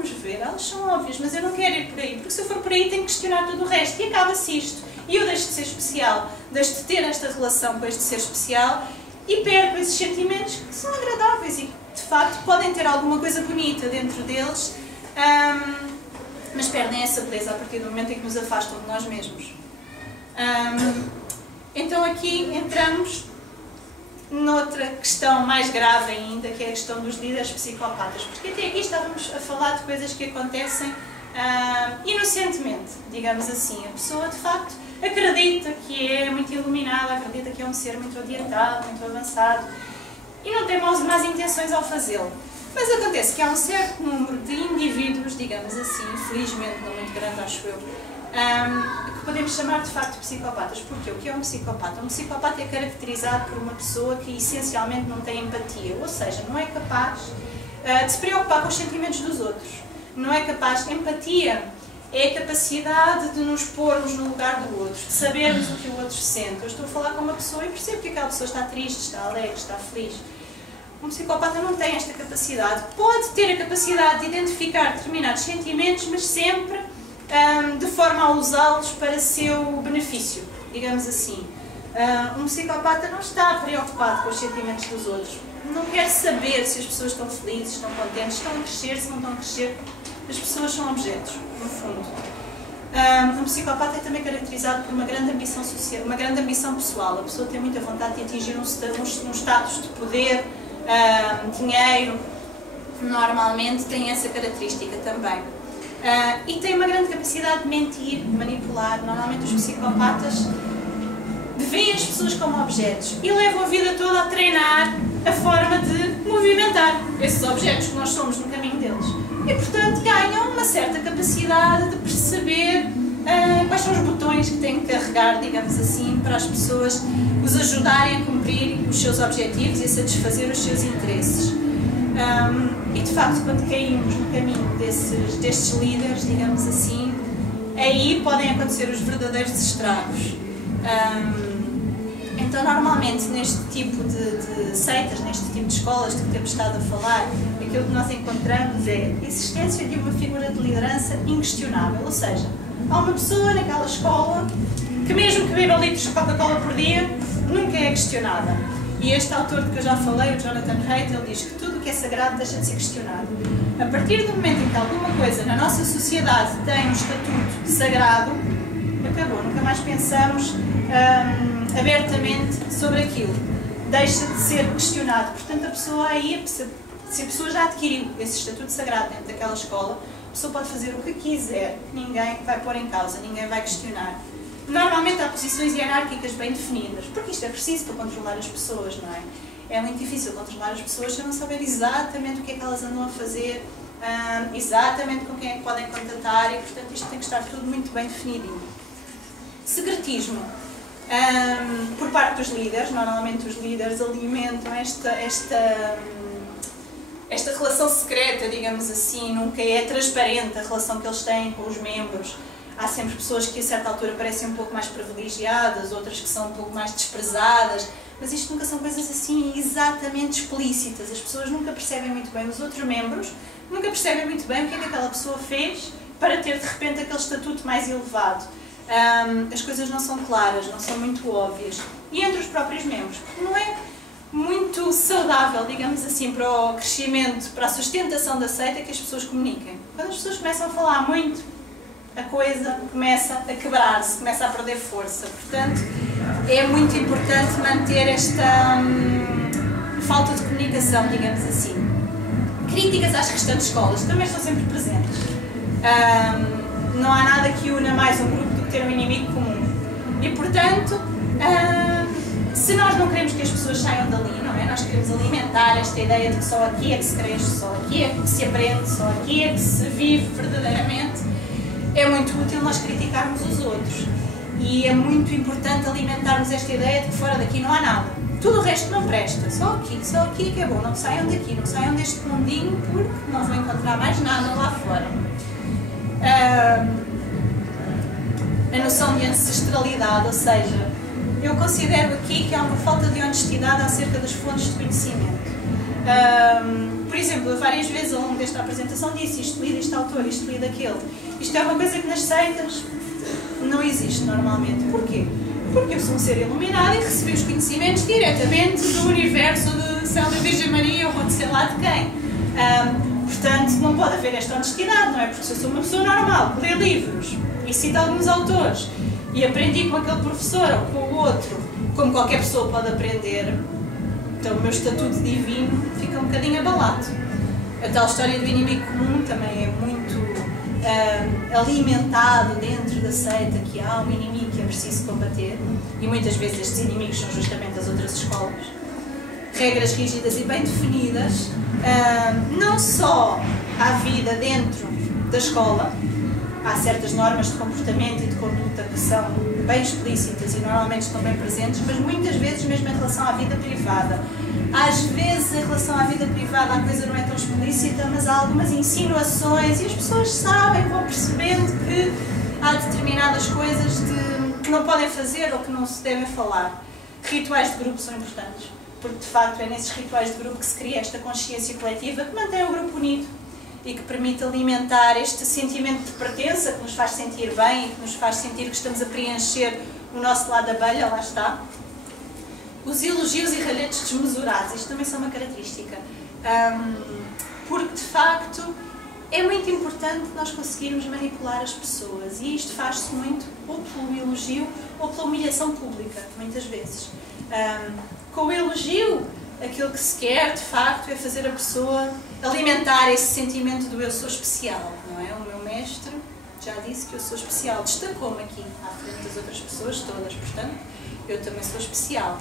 vamos ver, elas são óbvias, mas eu não quero ir por aí, porque se eu for por aí tenho que questionar tudo o resto e acaba-se isto. E eu deixo de ser especial, deixo de ter esta relação com este ser especial e perco esses sentimentos que são agradáveis e que, de facto, podem ter alguma coisa bonita dentro deles, mas perdem essa beleza a partir do momento em que nos afastam de nós mesmos. Então aqui entramos noutra questão mais grave ainda, que é a questão dos líderes psicopatas, porque até aqui estávamos a falar de coisas que acontecem inocentemente, digamos assim. A pessoa, de facto, acredita que é muito iluminada, acredita que é um ser muito adiantado, muito avançado, e não tem más intenções ao fazê-lo. Mas acontece que há um certo número de indivíduos, digamos assim, felizmente não muito grande, acho eu, que podemos chamar de facto psicopatas. Porque o que é um psicopata? Um psicopata é caracterizado por uma pessoa que essencialmente não tem empatia, ou seja, não é capaz de se preocupar com os sentimentos dos outros. Não é capaz. Empatia é a capacidade de nos pormos no lugar do outro, de sabermos o que o outro sente. Eu estou a falar com uma pessoa e percebo que aquela pessoa está triste, está alegre, está feliz. Um psicopata não tem esta capacidade. Pode ter a capacidade de identificar determinados sentimentos, mas sempre de forma a usá-los para seu benefício, digamos assim. Um psicopata não está preocupado com os sentimentos dos outros. Não quer saber se as pessoas estão felizes, estão contentes, estão a crescer, se não estão a crescer. As pessoas são objetos, no fundo. Um psicopata é também caracterizado por uma grande ambição social, uma grande ambição pessoal. A pessoa tem muita vontade de atingir um status de poder, dinheiro. Normalmente tem essa característica também. E tem uma grande capacidade de mentir, de manipular. Normalmente os psicopatas veem as pessoas como objetos e levam a vida toda a treinar a forma de movimentar esses objetos que nós somos no caminho deles. E, portanto, ganham uma certa capacidade de perceber quais são os botões que têm que carregar, digamos assim, para as pessoas os ajudarem a cumprir os seus objetivos e a satisfazer os seus interesses. E, de facto, quando caímos no caminho destes líderes, digamos assim, aí podem acontecer os verdadeiros estragos. Então, normalmente, neste tipo de seitas, neste tipo de escolas de que temos estado a falar, aquilo que nós encontramos é a existência de uma figura de liderança inquestionável. Ou seja, há uma pessoa naquela escola que, mesmo que beba litros de Coca-Cola por dia, nunca é questionada. E este autor de que eu já falei, o Jonathan Haidt, ele diz que tudo o que é sagrado deixa de ser questionado. A partir do momento em que alguma coisa na nossa sociedade tem um estatuto sagrado, acabou, nunca mais pensamos abertamente sobre aquilo. Deixa de ser questionado. Portanto, a pessoa aí, se a pessoa já adquiriu esse estatuto sagrado dentro daquela escola, a pessoa pode fazer o que quiser, ninguém vai pôr em causa, ninguém vai questionar. Normalmente há posições hierárquicas bem definidas, porque isto é preciso para controlar as pessoas, não é? É muito difícil controlar as pessoas se eu não saber exatamente o que é que elas andam a fazer, exatamente com quem é que podem contatar, e portanto isto tem que estar tudo muito bem definidinho. Secretismo. Por parte dos líderes, normalmente os líderes alimentam esta relação secreta, digamos assim, nunca é transparente a relação que eles têm com os membros. Há sempre pessoas que a certa altura parecem um pouco mais privilegiadas, outras que são um pouco mais desprezadas, mas isto nunca são coisas assim exatamente explícitas. As pessoas nunca percebem muito bem, os outros membros nunca percebem muito bem o que é que aquela pessoa fez para ter de repente aquele estatuto mais elevado. As coisas não são claras, não são muito óbvias. E entre os próprios membros, porque não é muito saudável, digamos assim, para o crescimento, para a sustentação da seita que as pessoas comuniquem. Quando as pessoas começam a falar muito, a coisa começa a quebrar-se, começa a perder força. Portanto, é muito importante manter esta falta de comunicação, digamos assim. Críticas às restantes escolas também estão sempre presentes. Não há nada que una mais um grupo do que ter um inimigo comum. E, portanto, se nós não queremos que as pessoas saiam dali, não é? Nós queremos alimentar esta ideia de que só aqui é que se cresce, só aqui é que se aprende, só aqui é que se vive verdadeiramente. É muito útil nós criticarmos os outros. E é muito importante alimentarmos esta ideia de que fora daqui não há nada. Tudo o resto não presta. Só aqui que é bom. Não saiam daqui, não saiam deste mundinho, porque não vão encontrar mais nada lá fora. A noção de ancestralidade, ou seja, eu considero aqui que há uma falta de honestidade acerca das fontes de conhecimento. por exemplo, eu várias vezes ao longo desta apresentação disse isto li deste autor, isto li daquele. Isto é uma coisa que nas seitas não existe normalmente. Porquê? Porque eu sou um ser iluminado e recebi os conhecimentos diretamente do universo de Céu da Virgem Maria ou de sei lá de quem. Portanto, não pode haver esta honestidade, não é? Porque se eu sou uma pessoa normal, que lê livros e cito alguns autores e aprendi com aquele professor ou com o outro, como qualquer pessoa pode aprender, então o meu estatuto divino fica um bocadinho abalado. A tal história do inimigo comum também é muito alimentado dentro da seita, que há um inimigo que é preciso combater, e muitas vezes estes inimigos são justamente as outras escolas. Regras rígidas e bem definidas, não só à vida dentro da escola, há certas normas de comportamento e de conduta que são bem explícitas e normalmente estão bem presentes, mas muitas vezes mesmo em relação à vida privada. Às vezes em relação à vida privada a coisa não é tão explícita, mas há algumas insinuações e as pessoas sabem, vão percebendo que há determinadas coisas que não podem fazer ou que não se devem falar. Rituais de grupo são importantes, porque de facto é nesses rituais de grupo que se cria esta consciência coletiva que mantém o grupo unido e que permite alimentar este sentimento de pertença que nos faz sentir bem e que nos faz sentir que estamos a preencher o nosso lado da abelha, lá está. Os elogios e ralhetes desmesurados, isto também são uma característica, porque de facto é muito importante nós conseguirmos manipular as pessoas e isto faz-se muito ou pelo elogio ou pela humilhação pública, muitas vezes. Com o elogio, aquilo que se quer, de facto, é fazer a pessoa alimentar esse sentimento do eu sou especial, não é? O meu mestre já disse que eu sou especial, destacou-me aqui à frente das outras pessoas todas, portanto, eu também sou especial.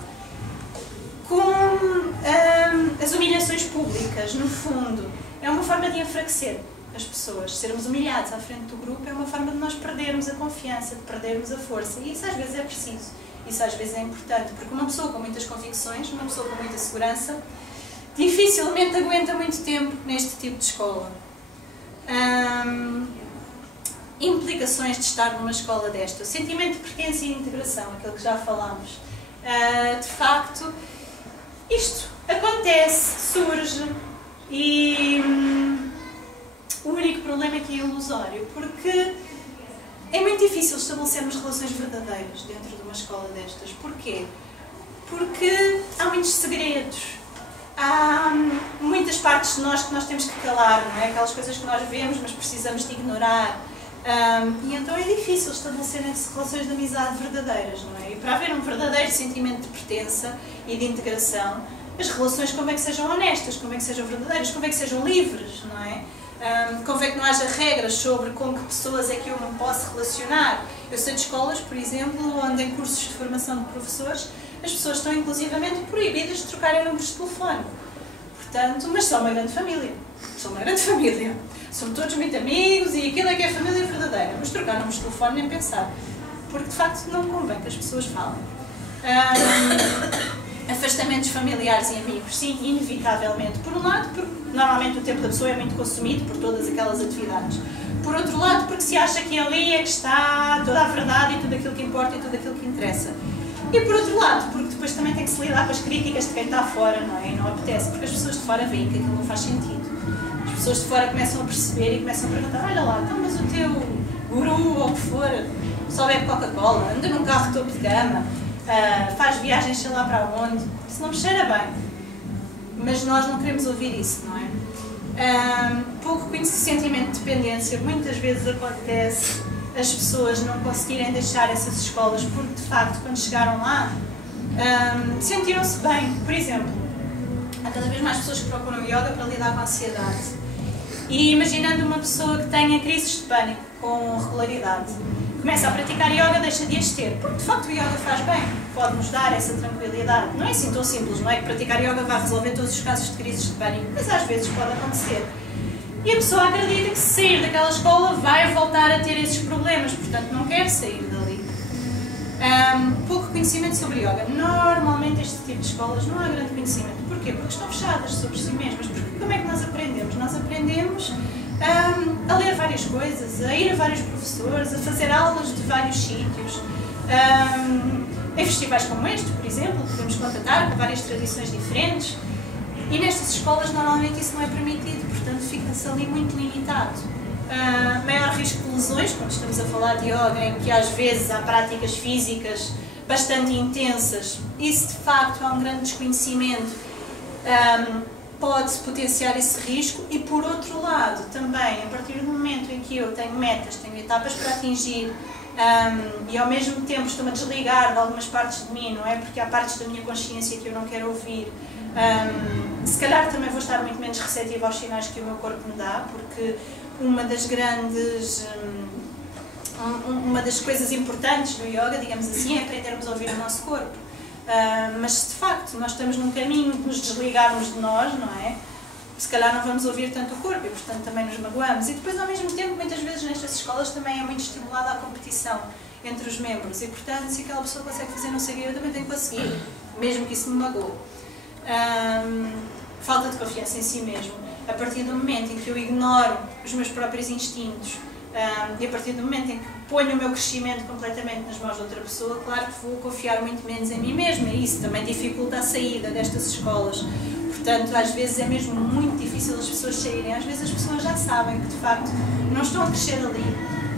Com as humilhações públicas, no fundo, é uma forma de enfraquecer as pessoas. Sermos humilhados à frente do grupo é uma forma de nós perdermos a confiança, de perdermos a força, e isso às vezes é preciso. Isso às vezes é importante, porque uma pessoa com muitas convicções, uma pessoa com muita segurança, dificilmente aguenta muito tempo neste tipo de escola. Implicações de estar numa escola desta. O sentimento de pertença e integração, aquilo que já falámos. De facto, isto acontece, surge, e o único problema é que é ilusório, porque é muito difícil estabelecermos relações verdadeiras dentro de uma escola destas. Porquê? Porque há muitos segredos, há muitas partes de nós que nós temos que calar, não é? Aquelas coisas que nós vemos, mas precisamos de ignorar. E então é difícil estabelecerem-se relações de amizade verdadeiras, não é? E para haver um verdadeiro sentimento de pertença e de integração, as relações convém que sejam honestas, convém que sejam verdadeiras, convém que sejam livres, não é? Convém que não haja regras sobre com que pessoas é que eu não posso relacionar. Eu sei de escolas, por exemplo, onde em cursos de formação de professores as pessoas estão inclusivamente proibidas de trocarem números de telefone. Portanto, mas são uma grande família. São uma grande família. São todos muito amigos e aquilo é que é a família verdadeira. Mas trocar números de telefone nem pensar. Porque de facto não convém que as pessoas falem. Afastamentos familiares e amigos, sim, inevitavelmente. Por um lado, porque normalmente o tempo da pessoa é muito consumido por todas aquelas atividades. Por outro lado, porque se acha que ali é que está toda a verdade e tudo aquilo que importa e tudo aquilo que interessa. E por outro lado, porque depois também tem que se lidar com as críticas de quem está fora, não é? E não apetece, porque as pessoas de fora veem que aquilo não faz sentido. As pessoas de fora começam a perceber e começam a perguntar: olha lá, então, mas o teu guru ou o que for só bebe Coca-Cola, anda num carro topo de gama, faz viagens sei lá para onde, isso não me cheira bem. Mas nós não queremos ouvir isso, não é? Pouco sentimento de dependência, muitas vezes acontece as pessoas não conseguirem deixar essas escolas porque de facto quando chegaram lá sentiram-se bem. Por exemplo, há cada vez mais pessoas que procuram yoga para lidar com a ansiedade. E imaginando uma pessoa que tenha crises de pânico com regularidade, começa a praticar yoga, deixa de as ter, porque de facto o yoga faz bem, pode-nos dar essa tranquilidade. Não é assim tão simples, não é que praticar yoga vai resolver todos os casos de crises de pânico, mas às vezes pode acontecer. E a pessoa acredita que se sair daquela escola vai voltar a ter esses problemas, portanto não quer sair dali. Pouco conhecimento sobre yoga. Normalmente este tipo de escolas não há grande conhecimento. Porquê? Porque estão fechadas sobre si mesmas. Porque como é que nós aprendemos? Nós aprendemos a ler várias coisas, a ir a vários professores, a fazer aulas de vários sítios. Em festivais como este, por exemplo, podemos contatar com várias tradições diferentes. E nestas escolas normalmente isso não é permitido, portanto fica-se ali muito limitado. Maior risco de lesões, quando estamos a falar de yoga, em que às vezes há práticas físicas bastante intensas, isso de facto há um grande desconhecimento, pode-se potenciar esse risco. E por outro lado também, a partir do momento em que eu tenho metas, tenho etapas para atingir, e ao mesmo tempo estou-me a desligar de algumas partes de mim, não é? Porque há partes da minha consciência que eu não quero ouvir, se calhar também vou estar muito menos receptiva aos sinais que o meu corpo me dá, porque uma das grandes, uma das coisas importantes do yoga, digamos assim, é aprendermos a ouvir o nosso corpo. Mas de facto nós estamos num caminho de nos desligarmos de nós, não é? Se calhar não vamos ouvir tanto o corpo e portanto também nos magoamos. E depois ao mesmo tempo, muitas vezes nestas escolas também é muito estimulada a competição entre os membros e portanto se aquela pessoa consegue fazer não sei o que, eu também tenho que conseguir, mesmo que isso me magoe. Falta de confiança em si mesmo. A partir do momento em que eu ignoro os meus próprios instintos, e a partir do momento em que ponho o meu crescimento completamente nas mãos de outra pessoa, claro que vou confiar muito menos em mim mesma, e isso também dificulta a saída destas escolas. Portanto, às vezes é mesmo muito difícil as pessoas saírem. Às vezes as pessoas já sabem que de facto não estão a crescer ali,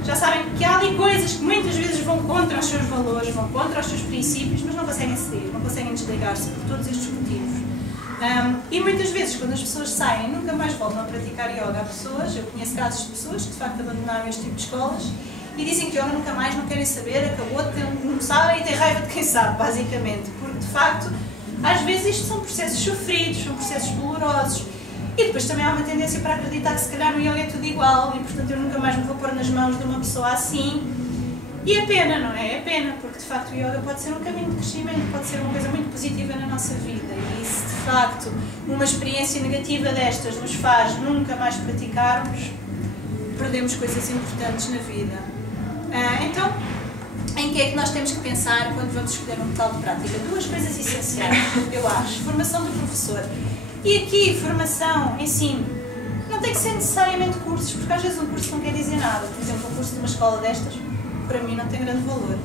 já sabem que há ali coisas que muitas vezes vão contra os seus valores, vão contra os seus princípios, mas não conseguem ceder, não conseguem desligar-se por todos estes motivos. E muitas vezes, quando as pessoas saem, nunca mais voltam a praticar yoga. Há pessoas, eu conheço casos de pessoas que de facto abandonaram este tipo de escolas e dizem que yoga nunca mais, não querem saber, acabou, não sabem e têm raiva de quem sabe, basicamente. Porque de facto, às vezes isto são processos sofridos, são processos dolorosos. E depois também há uma tendência para acreditar que se calhar no yoga é tudo igual e portanto eu nunca mais me vou pôr nas mãos de uma pessoa assim. E é pena, não é? É pena, porque de facto o yoga pode ser um caminho de crescimento, pode ser uma coisa muito positiva na nossa vida. E se de facto uma experiência negativa destas nos faz nunca mais praticarmos, perdemos coisas importantes na vida. Então, em que é que nós temos que pensar quando vamos escolher um local de prática? Duas coisas essenciais, eu acho. Formação do professor. E aqui, formação, ensino. Não tem que ser necessariamente cursos, porque às vezes um curso não quer dizer nada. Por exemplo, um curso de uma escola destas, para mim não tem grande valor.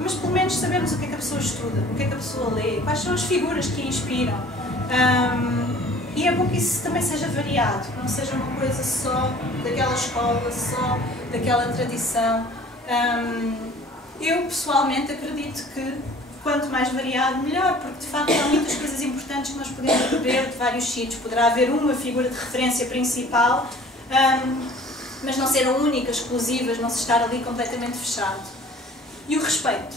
Mas pelo menos sabemos o que é que a pessoa estuda, o que é que a pessoa lê, quais são as figuras que a inspiram. E é bom que isso também seja variado, não seja uma coisa só daquela escola, só daquela tradição. Eu pessoalmente acredito que quanto mais variado, melhor, porque de facto há muitas coisas importantes que nós podemos beber de vários sítios. Poderá haver uma figura de referência principal, mas não ser a única, exclusivas, não se estar ali completamente fechado. E o respeito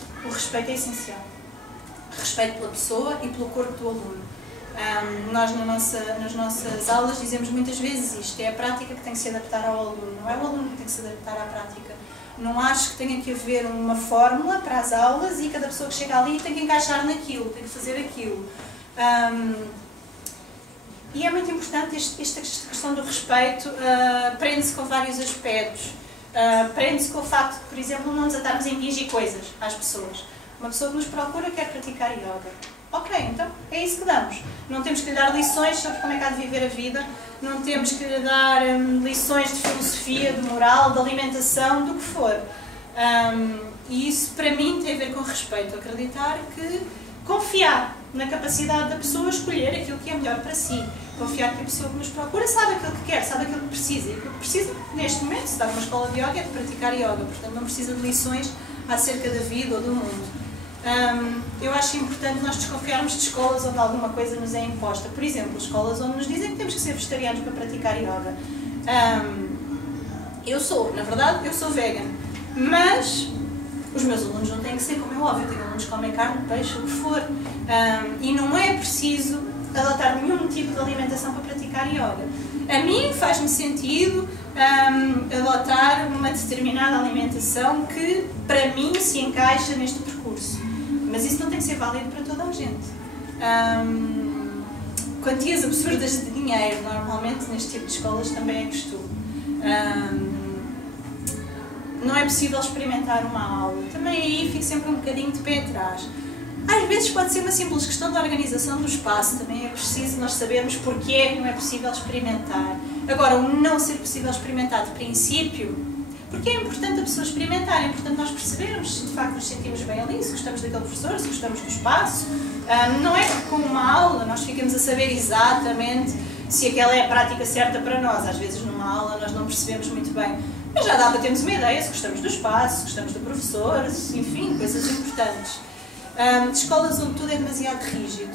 é essencial. Respeito pela pessoa e pelo corpo do aluno. Nós nas nossas aulas dizemos muitas vezes isto, é a prática que tem que se adaptar ao aluno, não é o aluno que tem que se adaptar à prática. Não acho que tenha que haver uma fórmula para as aulas e cada pessoa que chega ali tem que encaixar naquilo, tem que fazer aquilo. E é muito importante esta questão do respeito, prende-se com vários aspectos. Prende-se com o facto de, por exemplo, não nos atarmos a impingir coisas às pessoas. Uma pessoa que nos procura quer praticar yoga. Ok, então é isso que damos. Não temos que lhe dar lições sobre como é que há de viver a vida, não temos que lhe dar lições de filosofia, de moral, de alimentação, do que for. E isso para mim tem a ver com respeito, acreditar que confiar na capacidade da pessoa escolher aquilo que é melhor para si. Confiar que a pessoa que nos procura sabe aquilo que quer, sabe aquilo que precisa. E aquilo que precisa, neste momento, se está numa escola de yoga, é de praticar yoga. Portanto, não precisa de lições acerca da vida ou do mundo. Eu acho importante nós desconfiarmos de escolas onde alguma coisa nos é imposta. Por exemplo, escolas onde nos dizem que temos que ser vegetarianos para praticar yoga. Na verdade, eu sou vegan, mas os meus alunos não têm que ser, como é óbvio, eu tenho alunos que comem carne, peixe, o que for. E não é preciso adotar nenhum tipo de alimentação para praticar yoga. A mim faz-me sentido adotar uma determinada alimentação que, para mim, se encaixa neste percurso. Mas isso não tem que ser válido para toda a gente. Quantias absurdas de dinheiro, normalmente, neste tipo de escolas, também é costume. Não é possível experimentar uma aula. Também aí fico sempre um bocadinho de pé atrás. Às vezes pode ser uma simples questão da organização do espaço, também é preciso nós sabermos porque é que não é possível experimentar. Agora, o não ser possível experimentar de princípio Porque é importante a pessoa experimentar, é importante nós percebermos se de facto nos sentimos bem ali, se gostamos daquele professor, se gostamos do espaço. Não é que com uma aula nós ficamos a saber exatamente se aquela é a prática certa para nós. Às vezes numa aula nós não percebemos muito bem, mas já dá para termos uma ideia se gostamos do espaço, se gostamos do professor, enfim, coisas importantes. Escolas onde tudo é demasiado rígido.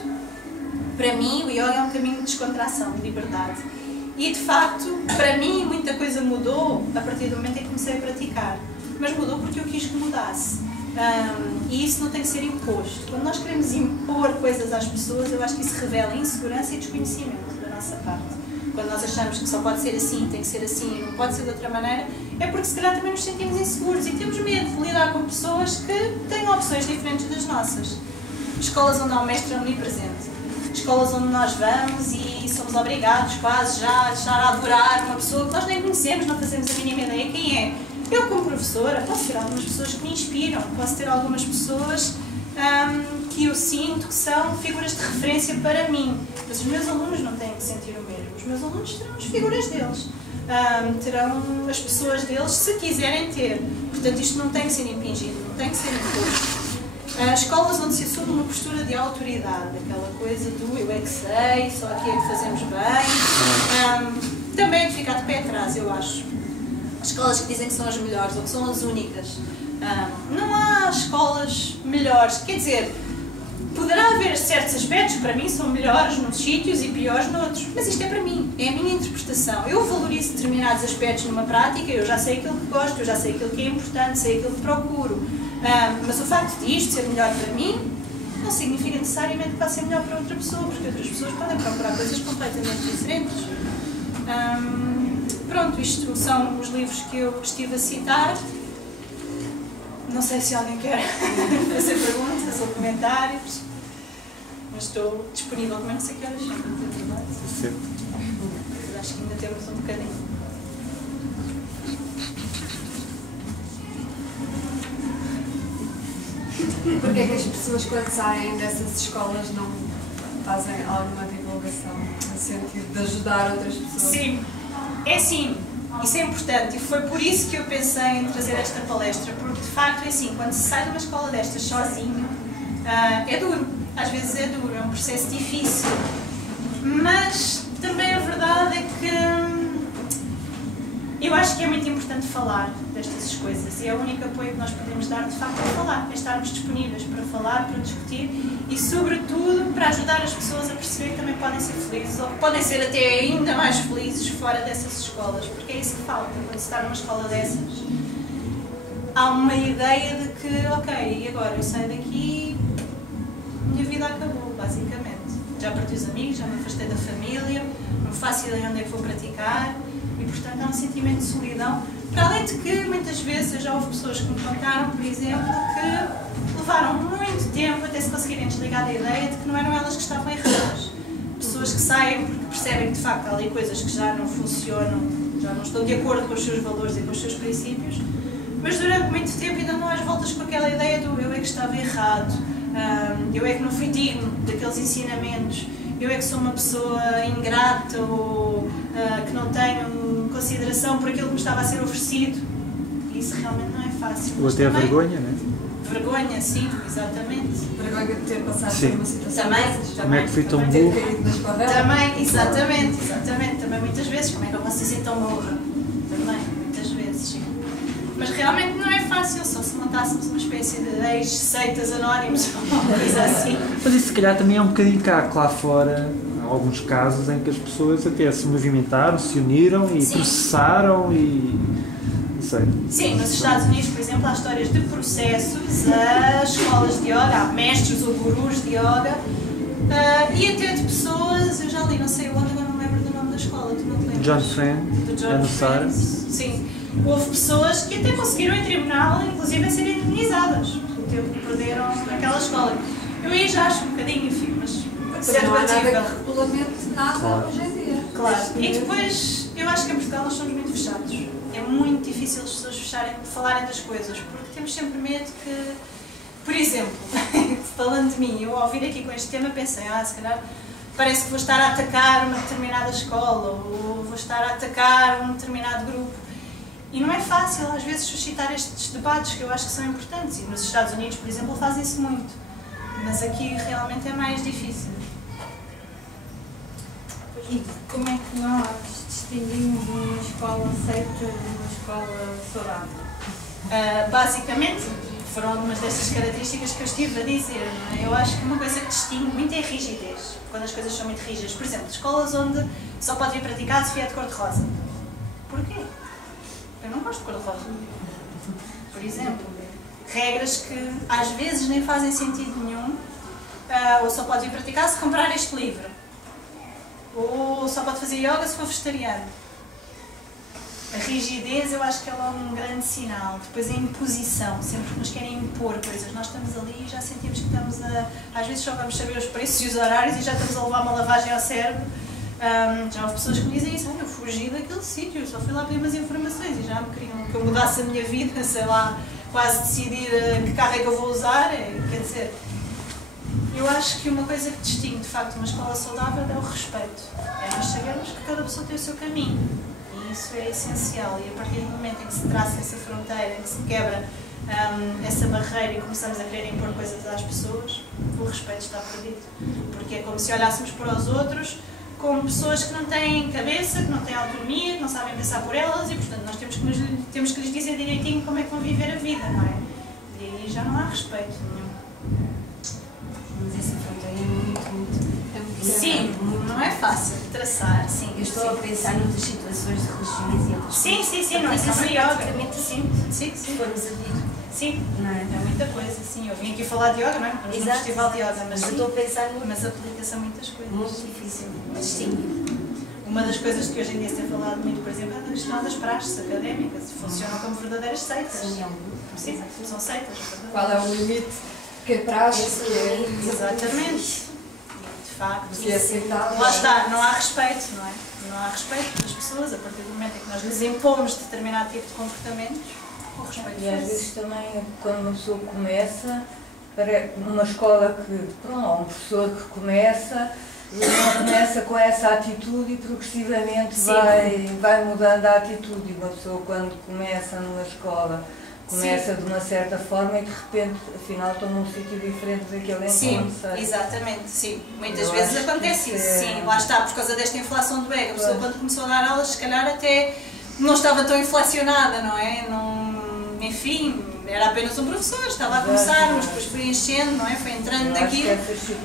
Para mim o yoga é um caminho de descontração, de liberdade. E de facto, para mim, muita coisa mudou a partir do momento em que comecei a praticar. Mas mudou porque eu quis que mudasse. E isso não tem que ser imposto. Quando nós queremos impor coisas às pessoas, eu acho que isso revela insegurança e desconhecimento da nossa parte. Quando nós achamos que só pode ser assim, tem que ser assim, não pode ser de outra maneira, é porque se calhar também nos sentimos inseguros e temos medo de lidar com pessoas que têm opções diferentes das nossas. Escolas onde há um mestre omnipresente. Escolas onde nós vamos e somos obrigados quase já a estar a adorar uma pessoa que nós nem conhecemos, não fazemos a mínima ideia quem é. Eu como professora posso ter algumas pessoas que me inspiram, posso ter algumas pessoas que eu sinto que são figuras de referência para mim, mas os meus alunos não têm que sentir o mesmo. Os meus alunos terão as figuras deles, terão as pessoas deles se quiserem ter. Portanto, isto não tem que ser impingido, não tem que ser imposto. Escolas onde se assume uma postura de autoridade, aquela coisa do eu é que sei, só aqui é que fazemos bem, também é de ficar de pé atrás, eu acho. Escolas que dizem que são as melhores ou que são as únicas. Não há escolas melhores, quer dizer, poderá haver certos aspectos que para mim são melhores nos sítios e piores noutros, mas isto é para mim, é a minha interpretação. Eu valorizo determinados aspectos numa prática, eu já sei aquilo que gosto, eu já sei aquilo que é importante, sei aquilo que procuro. Mas o facto de isto ser melhor para mim não significa necessariamente que vai ser melhor para outra pessoa, porque outras pessoas podem procurar coisas completamente diferentes. Pronto, isto são os livros que eu estive a citar. Não sei se alguém quer fazer perguntas ou comentários, mas estou disponível, como não sei que horas são, Sim. mas acho que ainda temos um bocadinho. Porque é que as pessoas, quando saem dessas escolas, não fazem alguma divulgação no sentido de ajudar outras pessoas? Sim, é sim, isso é importante e foi por isso que eu pensei em trazer esta palestra, porque de facto é assim, quando se sai de uma escola destas sozinho, é duro, às vezes é duro, é um processo difícil, mas também a verdade é que eu acho que é muito importante falar destas coisas e é o único apoio que nós podemos dar, de facto, é falar, é estarmos disponíveis para falar, para discutir e, sobretudo, para ajudar as pessoas a perceber que também podem ser felizes ou que podem ser até ainda mais felizes fora dessas escolas, porque é isso que falta quando se está numa escola dessas. Há uma ideia de que, ok, e agora eu saio daqui e minha vida acabou, basicamente. Já perdi os amigos, já me afastei da família, não faço ideia onde é que vou praticar. E, portanto, há um sentimento de solidão. Para além de que, muitas vezes, eu já houve pessoas que me contaram, por exemplo, que levaram muito tempo até se conseguirem desligar da ideia de que não eram elas que estavam erradas. Pessoas que saem porque percebem que, de facto, há ali coisas que já não funcionam, já não estão de acordo com os seus valores e com os seus princípios, mas durante muito tempo ainda não há as voltas com aquela ideia do eu é que estava errado, eu é que não fui digno daqueles ensinamentos, eu é que sou uma pessoa ingrata ou que não tenho consideração por aquilo que me estava a ser oferecido. E isso realmente não é fácil. Ou até a vergonha, não é? Vergonha, sim, exatamente. Vergonha de ter passado por uma situação também, dessas. Como é que fui tão Ter burro? caído na espadela. Também, exatamente. Também muitas vezes. Como é que eu posso ser tão burra? Também, muitas vezes, sim. Mas realmente não é fácil, só se montássemos uma espécie de ex-seitas anónimos ou uma coisa assim. Mas isso se calhar também é um bocadinho cá, que lá fora, há alguns casos em que as pessoas até se movimentaram, se uniram e processaram e... não sei. Sim, nos Estados Unidos, por exemplo, há histórias de processos a escolas de yoga, há mestres ou gurus de yoga e até de pessoas, eu já li, não sei onde, agora não me lembro do nome da escola, tu não te lembras? John Friend, do John Friend, sim. Houve pessoas que até conseguiram em tribunal, inclusive, a serem indemnizadas pelo tempo que perderam naquela escola. Eu aí já acho um bocadinho, enfim, mas Não há nada que regulamente nada hoje em dia. Claro. E depois, eu acho que em Portugal nós somos muito fechados. É muito difícil as pessoas falarem das coisas, porque temos sempre medo que... Por exemplo, falando de mim, eu ao vir aqui com este tema pensei, se calhar parece que vou estar a atacar uma determinada escola, ou vou estar a atacar um determinado grupo. E não é fácil, às vezes, suscitar estes debates que eu acho que são importantes. E nos Estados Unidos, por exemplo, fazem-se muito. Mas aqui realmente é mais difícil. E como é que nós distinguimos uma escola aceita de uma escola saudável? Basicamente, foram algumas destas características que eu estive a dizer. Não é? Eu acho que uma coisa que distingue muito é a rigidez. Quando as coisas são muito rígidas. Por exemplo, escolas onde só pode vir praticado se vier de cor-de-rosa. Porquê? Eu não gosto de cor-de-rosa. Por exemplo, regras que às vezes nem fazem sentido nenhum. Ou só pode vir praticar se comprar este livro. Ou só pode fazer yoga se for vegetariano. A rigidez, eu acho que ela é um grande sinal. Depois a imposição, sempre que nos querem impor coisas. Nós estamos ali e já sentimos que estamos a... Às vezes só vamos saber os preços e os horários e já estamos a levar uma lavagem ao cérebro. Já houve pessoas que me dizem isso, eu fugi daquele sítio, só fui lá pedir umas informações e já me queriam que eu mudasse a minha vida, sei lá, quase decidir que carro é que eu vou usar. Quer dizer, eu acho que uma coisa que distingue de facto uma escola saudável é o respeito. É nós sabermos que cada pessoa tem o seu caminho. E isso é essencial. E a partir do momento em que se traça essa fronteira, em que se quebra essa barreira e começamos a querer impor coisas às pessoas, o respeito está perdido. Porque é como se olhássemos para os outros como pessoas que não têm cabeça, que não têm autonomia, que não sabem pensar por elas e, portanto, nós temos que lhes dizer direitinho como é que vão viver a vida, não é? E aí já não há respeito nenhum. Mas essa fronteira é muito sim, não é fácil de traçar, sim. Eu estou a pensar noutras situações de religiões e outras sim, não é só yoga. Sim, se formos a vir. Sim, não é? É muita coisa, sim. Eu vim aqui falar de yoga, não é? Estamos num festival de yoga, mas eu estou a pensar mas aplica-se a muitas coisas. Muito difícil distinguir. Uma das coisas que hoje em dia se tem falado muito, por exemplo, é a questão das praxes académicas. Funcionam como verdadeiras seitas. Sim, são seitas. Qual é o limite que é praxe? Exatamente. De facto. Que é aceitável. Lá está, não há respeito, não é? Não há respeito das pessoas. A partir do momento em que nós lhes impomos determinado tipo de comportamentos, o respeito e às vezes também, quando uma pessoa começa, numa escola que, pronto, há um professor que começa, não começa com essa atitude e progressivamente vai mudando a atitude. E uma pessoa, quando começa numa escola, começa de uma certa forma e de repente, afinal, está num sítio diferente daquele em que comecei. Exatamente, sim. Muitas vezes acontece isso. Sim, lá está, por causa desta inflação do ego. A pessoa, quando começou a dar aulas, se calhar até não estava tão inflacionada, não é? Enfim, era apenas um professor, estava a começar, mas depois foi enchendo, não é? Foi entrando naquilo,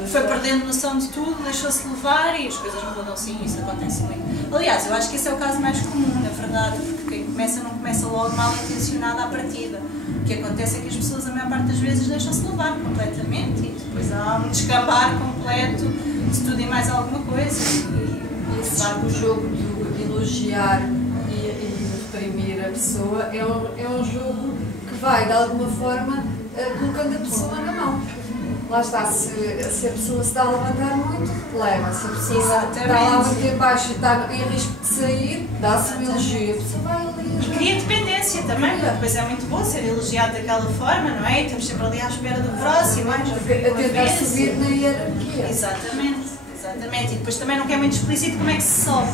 foi perdendo noção de tudo, deixou-se levar e as coisas mudam, sim, isso acontece muito. Aliás, eu acho que esse é o caso mais comum, na verdade, porque quem começa não começa logo mal intencionado à partida. O que acontece é que as pessoas, a maior parte das vezes, deixam-se levar completamente e depois há um descambar completo de tudo e mais alguma coisa. E o jogo de elogiar e reprimir a pessoa é um jogo que vai, de alguma forma, colocando a pessoa na mão. Lá está, se a pessoa se está a levantar muito, leva. Se a pessoa está lá muito em baixo e está em risco de sair, dá-se um elogio. A pessoa vai ali. E cria dependência também, porque depois é muito bom ser elogiado daquela forma, não é? E estamos sempre ali à espera do próximo, a tentar subir na hierarquia. Exatamente. E depois também não quer muito explícito como é que se sobe,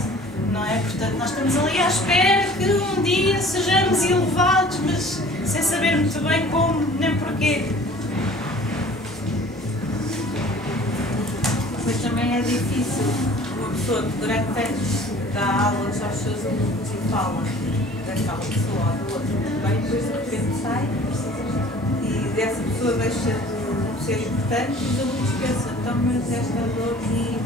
não é? Portanto, nós estamos ali à espera que um dia sejamos elevados, mas sem saber muito bem como, nem porquê. Mas também é difícil uma pessoa que durante anos dá aulas aos seus alunos e fala daquela pessoa ou do outro muito bem, depois de repente sai e dessa pessoa deixa de ser importante e os alunos pensam, então mas esta dor aqui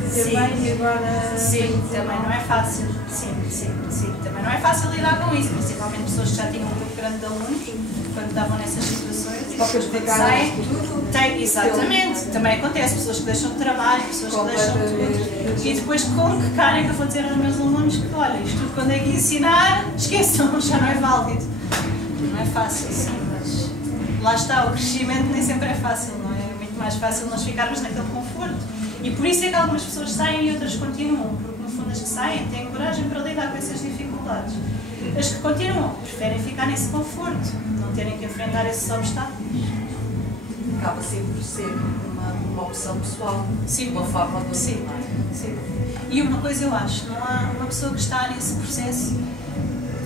dizer bem e agora... Sim, também não é fácil. Sim, também não é fácil lidar com isso, principalmente pessoas que já tinham um grupo grande de alunos, quando estavam nessas situações. Poucas saem tudo. Exatamente, também acontece, pessoas que deixam de trabalho, pessoas que deixam tudo. E depois com que cara é que eu vou dizer aos meus alunos que, olha, isto tudo quando é que ensinar, esqueçam, já não é válido. Não é fácil, sim, mas lá está, o crescimento nem sempre é fácil, não é? É muito mais fácil nós ficarmos naquele conforto. E por isso é que algumas pessoas saem e outras continuam, porque no fundo as que saem têm coragem para lidar com essas dificuldades. As que continuam preferem ficar nesse conforto, não terem que enfrentar esses obstáculos. Acaba sempre por ser uma opção pessoal, Sim. Uma forma de... Sim. E uma coisa eu acho, não há uma pessoa que está nesse processo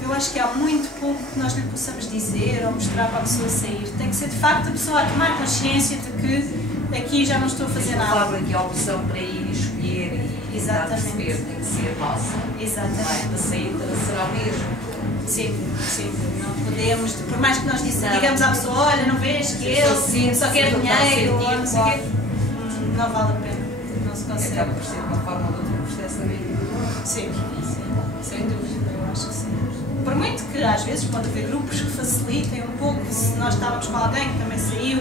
eu acho que há muito pouco que nós lhe possamos dizer ou mostrar para a pessoa sair. Tem que ser de facto a pessoa a tomar consciência de que aqui já não estou a fazer nada. Falava que a opção para ir e escolher e tentar perceber tem que ser nossa. Exatamente. A saída será o mesmo. Sim, sim. Não podemos, por mais que nós digamos à pessoa, olha, não vês que ele só quer dinheiro ou não sei o quê, não vale a pena. Não se consegue. Acaba por ser uma forma ou outra de processo da vida. Sim, sem dúvida, eu acho que sim. Por muito que às vezes pode haver grupos que facilitem um pouco, se nós estávamos com alguém que também saiu,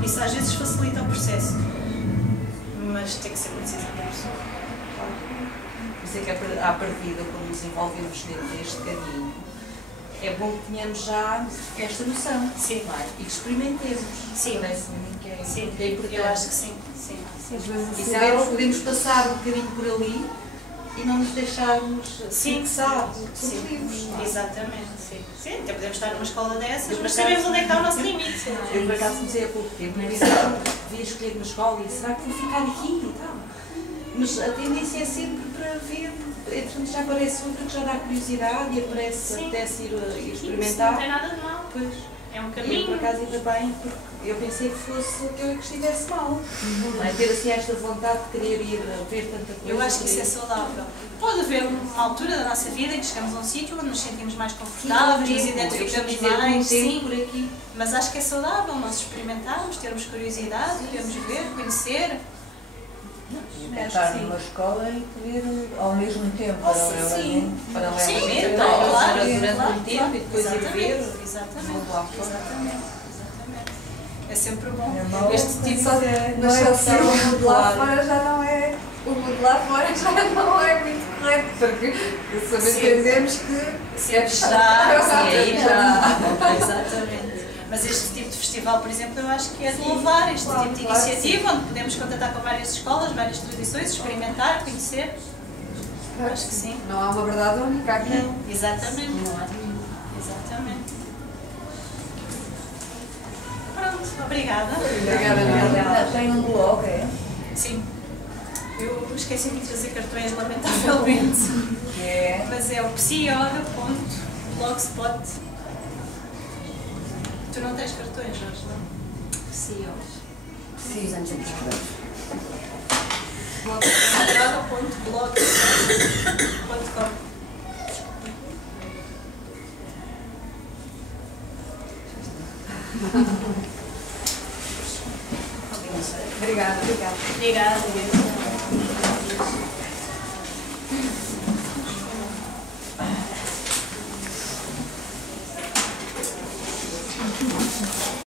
que isso às vezes facilita o processo. Mas tem que ser muito decisão da pessoa. Por isso é que à partida, quando nos envolvemos neste caminho, é bom que tenhamos já esta noção. Sim. Não é? E que experimentemos. Sim. Parece-me que é, Sim, que é importante. eu acho que sim. Sim. E sabermos que podemos passar um bocadinho por ali e não nos deixarmos fixar. Somos livres. Não é? Exatamente, sim. Sim, até podemos estar numa escola dessas, mas sabemos onde é que está o nosso limite. Eu por acaso comecei há pouco tempo, devia escolher uma escola e será que vou ficar aqui e tal? Mas a tendência é sempre para ver, entretanto já aparece outra que já dá curiosidade e aparece, apetece ir experimentar. Não tem nada de mal. Pois. É um E caminho. eu, por acaso, ainda bem, porque eu pensei que fosse que eu que estivesse mal. Não é? Ter assim esta vontade de querer ir ver tanta coisa. Eu acho que isso é saudável. Pode haver uma altura da nossa vida em que chegamos a um sítio onde nos sentimos mais confortáveis, nos identificamos mais, sim, por aqui. mas acho que é saudável nós experimentarmos, termos curiosidade, termos ver, conhecer. Estar numa escola e poder ao mesmo tempo, Sim, Paralelamente, então, claro, durante um tempo e depois ir ver. Exatamente. É sempre bom. Mal, Este tipo Só de... mas só que são o mundo lá claro. fora já não é. O mundo lá fora já não é muito correto, porque entendemos que é fechar, sim, Exatamente. Mas este tipo de festival, por exemplo, eu acho que é de louvar este tipo de iniciativa, onde podemos contatar com várias escolas, várias tradições, experimentar, conhecer. Eu acho que sim. Não há uma verdade única aqui. Exatamente. Exatamente. Pronto, obrigada. Obrigada. Tem um blog, é? Sim. Eu esqueci-me de fazer cartões, lamentavelmente. É. Mas é o psioga.blogspot. Tu não tens cartões, Jorge, não? CEOs. Sim. psioga.blogspot.com. Obrigada. Obrigada.